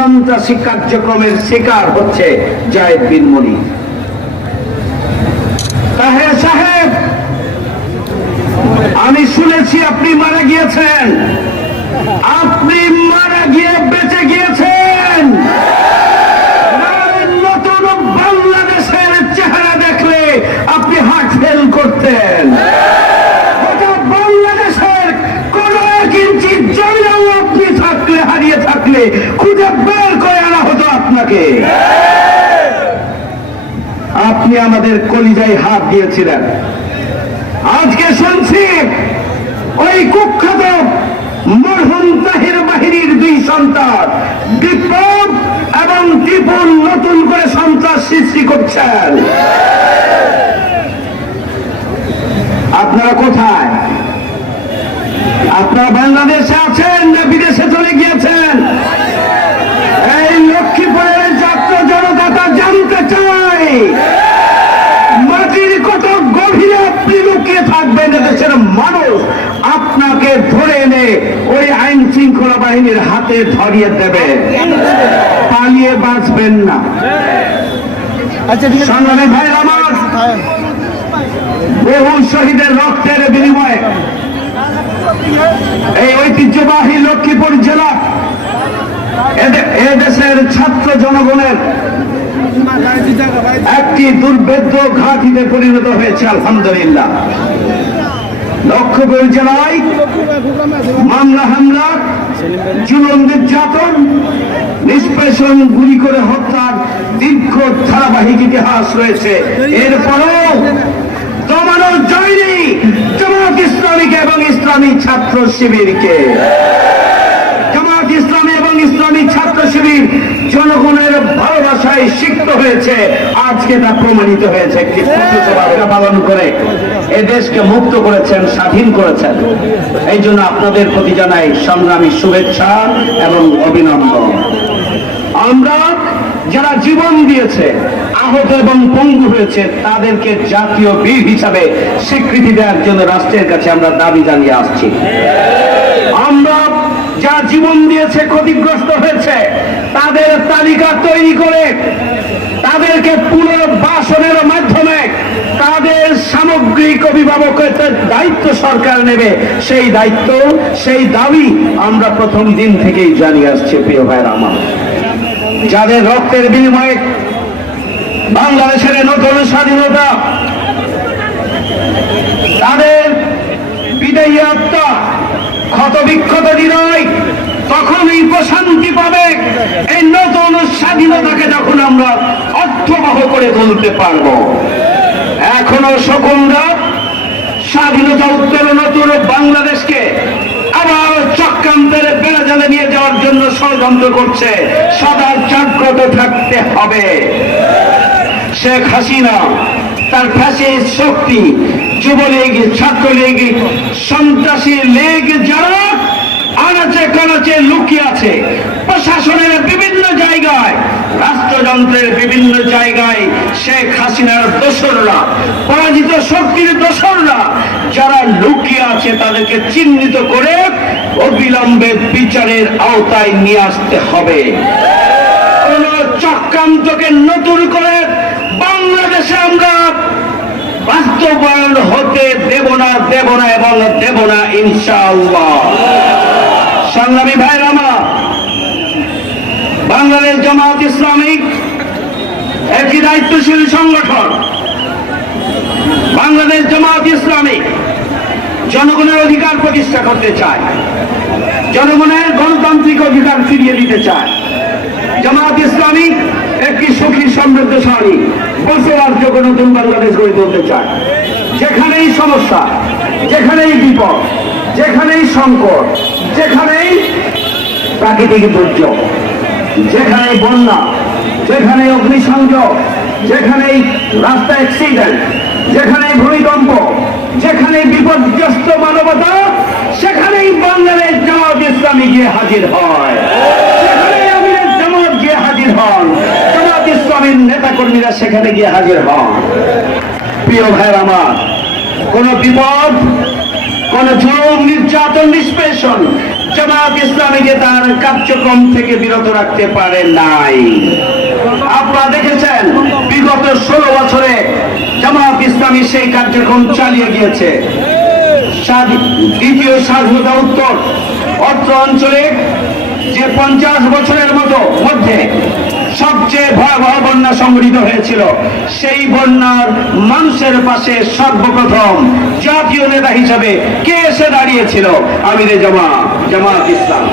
সন্ত্রাসী কার্যক্রমের শিকার হচ্ছে জায়েদ বিন মনি আমি শুনেছি আপনাকে। আপনি আমাদের কলিজায় হাত দিয়েছিলেন। আজকে শুনছি ওই কুখ্যাত মরহুম তাহির বাহিনীর দুই সন্তান বিপ্লব এবং টিপুল নতুন করে সন্ত্রাস সৃষ্টি করছেন। আপনারা কোথায়? আপনারা বাংলাদেশে আছেন? শৃঙ্খলা বাহিনীর হাতে ধরিয়ে দেবে। পালিয়ে বাঁচবেন না। আচ্ছা সংগ্রামী ভাই আমার হ্যাঁ। বহু শহীদের রক্তের বিনিময়ে এই ঐতিহ্যবাহী লক্ষ্মীপুর জেলা এদে- এদেশের ছাত্র জনগণের একটি দুর্ভেদ্য ঘাটিতে পরিণত হয়েছে আলহামদুলিল্লাহ। লক্ষ্মীপুর জেলায় মামলা হামলা জুলুম নির্যাতন নিষ্পেষণ, গুলি করে হত্যার দীর্ঘ ধারাবাহিক ইতিহাস রয়েছে। এরপরও দমানো যায়নি জামাত ইসলামীকে এবং ইসলামী ছাত্র শিবিরকে। জামাত ইসলামী শিবির জনগণের ভালোবাসায় সিক্ত হয়েছে। আজকে তা প্রমাণিত হয়েছে। পালন করে এ দেশকে মুক্ত করেছেন, স্বাধীন করেছেন। এই জন্য আপনাদের প্রতি জানাই সংগ্রামী শুভেচ্ছা এবং অভিনন্দন। আমরা যারা জীবন দিয়েছে, আহত এবং পঙ্গু হয়েছে, তাদেরকে জাতীয় বীর হিসাবে স্বীকৃতি দেওয়ার জন্য রাষ্ট্রের কাছে আমরা দাবি জানিয়ে আসছি। আমরা যা জীবন দিয়েছে, ক্ষতিগ্রস্ত হয়েছে তাদের তালিকা তৈরি করে তাদেরকে পুনর্বাসনের মাধ্যমে তাদের সামগ্রিক অভিভাবকের দায়িত্ব সরকার নেবে। সেই দায়িত্ব, সেই দাবি আমরা প্রথম দিন থেকেই জানিয়ে আসছি, প্রিয় ভাইয়ের আমার। যাদের রক্তের বিনিময়ে বাংলাদেশের নতুন স্বাধীনতা, তাদের বিদায়ী আত্মা ক্ষত বিক্ষত হৃদয় তখনই প্রশান্তি পাবে? এই নতুন স্বাধীনতাকে যখন আমরা অর্থবহ করে তুলতে পারব। এখনও শকুনরা স্বাধীনতা উত্তর নতুন বাংলাদেশকে আবার চক্রান্তের বেড়া জালে নিয়ে যাওয়ার জন্য ষড়যন্ত্র করছে। সদা জাগ্রত থাকতে হবে। শেখ হাসিনা, তার ফ্যাসিস্ট শক্তি, যুবলীগ, ছাত্রলীগ, সন্ত্রাসী লীগ যারা আনাচে কানাচে লুকিয়ে আছে। প্রশাসনের বিভিন্ন জায়গায়, রাষ্ট্রযন্ত্রের বিভিন্ন জায়গায় শেখ হাসিনার দোসররা, পরাজিত শক্তির দোসররা, যারা লুকিয়ে আছে তাদেরকে চিহ্নিত করে অবিলম্বে বিচারের আওতায় নিয়ে আসতে হবে। কোন চক্রান্তকে নতুন করে বাংলাদেশে আমরা বাস্তবায়ন হতে দেব না দেব না এবং দেব না, ইনশাআল্লাহ। সংগ্রামী ভাইয়ের আমার, বাংলাদেশ জামাত ইসলামিক একটি দায়িত্বশীল সংগঠন। বাংলাদেশ জামাত ইসলামিক জনগণের অধিকার প্রতিষ্ঠা করতে চায়, জনগণের গণতান্ত্রিক অধিকার ফিরিয়ে দিতে চায়। জামাত ইসলামী একটি সুখী, সমৃদ্ধশালী বসবাসযোগ্য নতুন বাংলাদেশ গড়ে তুলতে চায়। যেখানেই সমস্যা, যেখানেই বিপদ, যেখানেই সংকট প্রাকৃতিক দুর্যোগ। যেখানেই বন্যা যেখানে অগ্নিসংযোগ, যেখানেই রাস্তা অ্যাক্সিডেন্ট যেখানেই ভূমিকম্প, যেখানেই বিপর্যস্ত মানবতা, সেখানেই বাংলাদেশ জামাত ইসলামী গিয়ে হাজির হয়। জামাত গিয়ে হাজির হন। জামাত ইসলামের নেতা কর্মীরা সেখানে গিয়ে হাজির হন। প্রিয় ভাইয়ের আমার, কোন বিপদ, কোন জুলুম, নির্যাতন, নিষ্পেষণ জামাত ইসলামীকে তার কার্যক্রম থেকে বিরত রাখতে পারে নাই। আপনারা দেখেছেন, বিগত ষোলো বছরে জামাত ইসলামী সেই কার্যক্রম চালিয়ে গিয়েছে। দ্বিতীয় স্বাধীনতা উত্তর অর্থ অঞ্চলে যে পঞ্চাশ বছরের মতো মধ্যে সবচেয়ে ভয়াবহ বন্যা সংঘটিত হয়েছিল। সেই বন্যার মানুষের পাশে সর্বপ্রথম জাতীয় নেতা হিসাবে কে এসে দাঁড়িয়েছিল? আমিরে জামা জামাত ইসলাম।